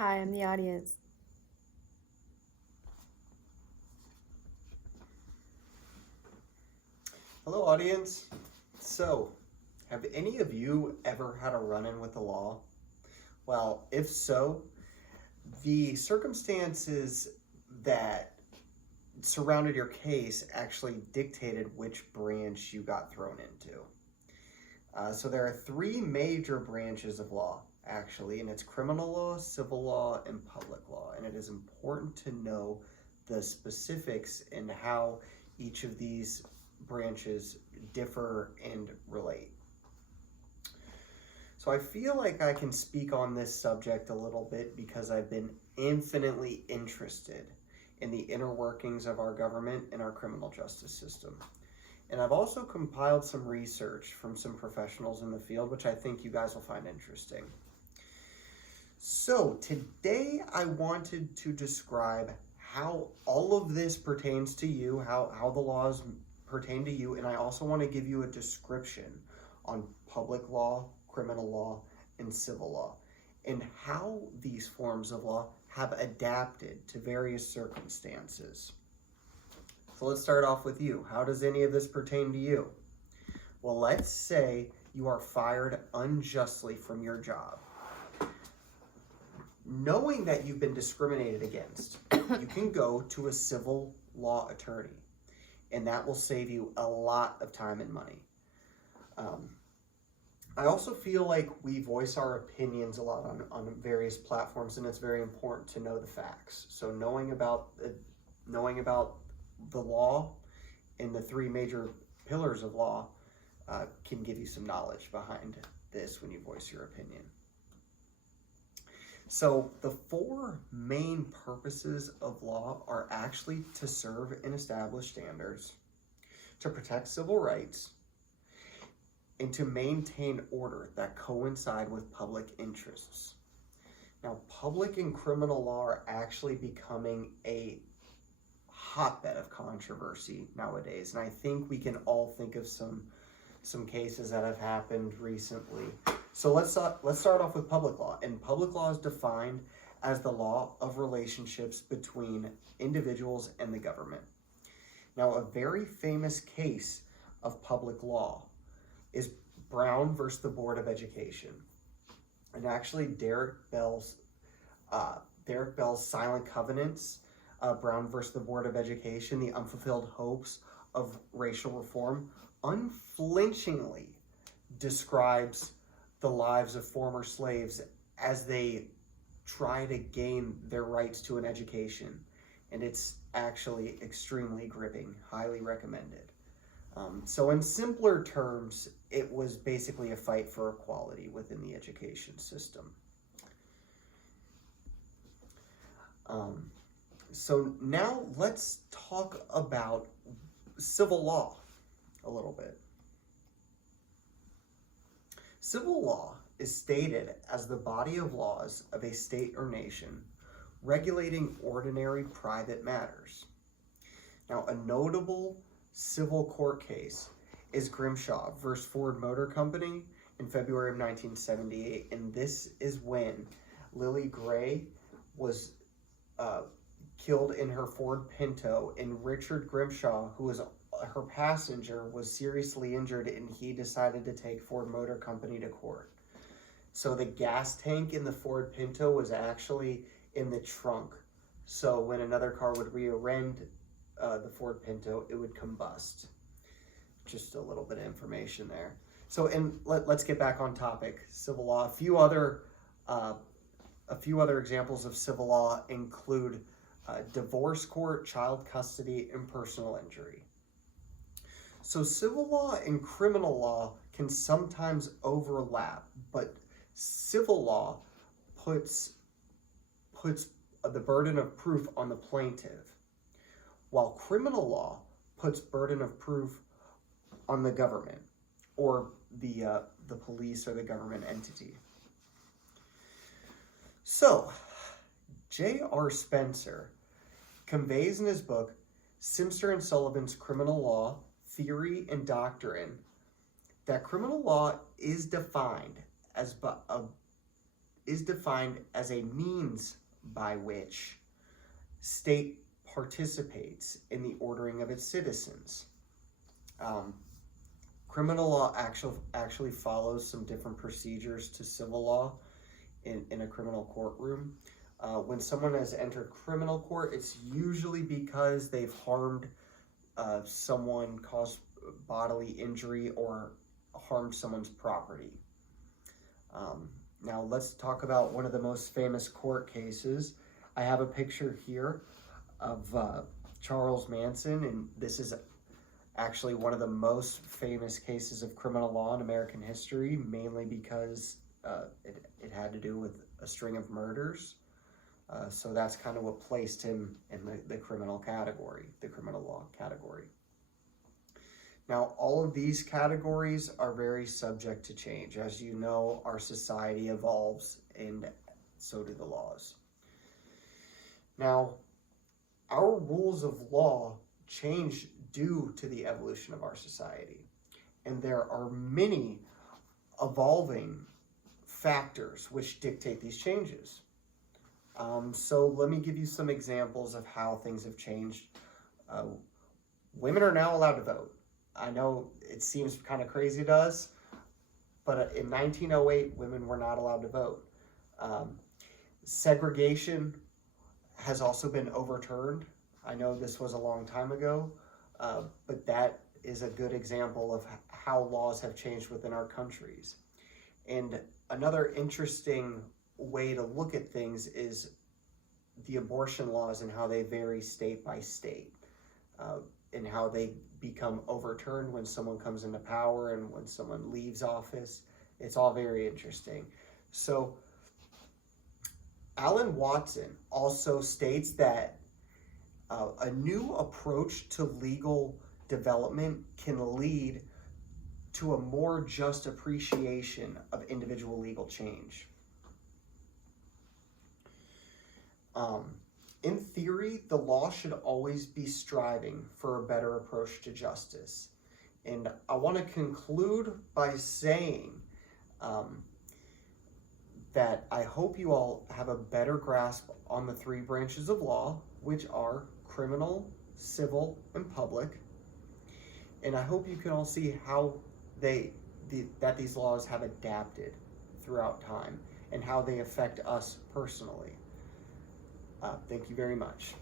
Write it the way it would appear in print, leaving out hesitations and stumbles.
Hi, I'm the audience. Hello, audience. So, have any of you ever had a run in with the law? Well, if so, the circumstances that surrounded your case actually dictated which branch you got thrown into. So, there are three major branches of law, actually, and it's criminal law, civil law, and public law. And it is important to know the specifics and how each of these branches differ and relate. So I feel like I can speak on this subject a little bit because I've been infinitely interested in the inner workings of our government and our criminal justice system. And I've also compiled some research from some professionals in the field, which I think you guys will find interesting. So today I wanted to describe how all of this pertains to you, how the laws pertain to you, and I also want to give you a description on public law, criminal law, and civil law, and how these forms of law have adapted to various circumstances. So let's start off with you. How does any of this pertain to you? Well, let's say you are fired unjustly from your job. Knowing that you've been discriminated against, you can go to a civil law attorney, and that will save you a lot of time and money. I also feel like we voice our opinions a lot on various platforms, and it's very important to know the facts. So knowing about the law and the three major pillars of law can give you some knowledge behind this when you voice your opinion. So the four main purposes of law are actually to serve and establish standards, to protect civil rights, and to maintain order that coincide with public interests. Now, public and criminal law are actually becoming a hotbed of controversy nowadays, and I think we can all think of some cases that have happened recently. So let's start off with public law. And public law is defined as the law of relationships between individuals and the government. Now, a very famous case of public law is Brown versus the Board of Education. And actually Derek Bell's Silent Covenants, Brown versus the Board of Education, the unfulfilled hopes of racial reform, unflinchingly describes the lives of former slaves as they try to gain their rights to an education. And it's actually extremely gripping, highly recommended. So in simpler terms, it was basically a fight for equality within the education system. So now let's talk about civil law a little bit. Civil law is stated as the body of laws of a state or nation regulating ordinary private matters. Now, a notable civil court case is Grimshaw versus Ford Motor Company in February of 1978, and this is when Lily Gray was killed in her Ford Pinto, and Richard Grimshaw, who was her passenger, was seriously injured, and he decided to take Ford Motor Company to court. So the gas tank in the Ford Pinto was actually in the trunk. So when another car would rear-end the Ford Pinto, it would combust. Just a little bit of information there. So, and let's get back on topic. Civil law. A few other examples of civil law include divorce court, child custody, and personal injury. So civil law and criminal law can sometimes overlap, but civil law puts the burden of proof on the plaintiff, while criminal law puts burden of proof on the government or the police or the government entity. So, J.R. Spencer conveys in his book Simster and Sullivan's Criminal Law, Theory and Doctrine that criminal law is defined as is defined as a means by which state participates in the ordering of its citizens. Criminal law actually follows some different procedures to civil law in a criminal courtroom. When someone has entered criminal court, it's usually because they've harmed someone, caused bodily injury, or harmed someone's property. Now let's talk about one of the most famous court cases. I have a picture here of Charles Manson, and this is actually one of the most famous cases of criminal law in American history, mainly because it had to do with a string of murders. So that's kind of what placed him in the criminal category, the criminal law category. Now, all of these categories are very subject to change. As you know, our society evolves, and so do the laws. Now, our rules of law change due to the evolution of our society, and there are many evolving factors which dictate these changes. So let me give you some examples of how things have changed. Women are now allowed to vote. I know it seems kind of crazy to us, but in 1908, women were not allowed to vote. Segregation has also been overturned. I know this was a long time ago, but that is a good example of how laws have changed within our countries. And another interesting way to look at things is the abortion laws and how they vary state by state, and how they become overturned when someone comes into power and when someone leaves office. It's all very interesting. So Alan Watson also states that a new approach to legal development can lead to a more just appreciation of individual legal change. In theory, the law should always be striving for a better approach to justice. And I want to conclude by saying that I hope you all have a better grasp on the three branches of law, which are criminal, civil, and public. And I hope you can all see how that these laws have adapted throughout time and how they affect us personally. Thank you very much.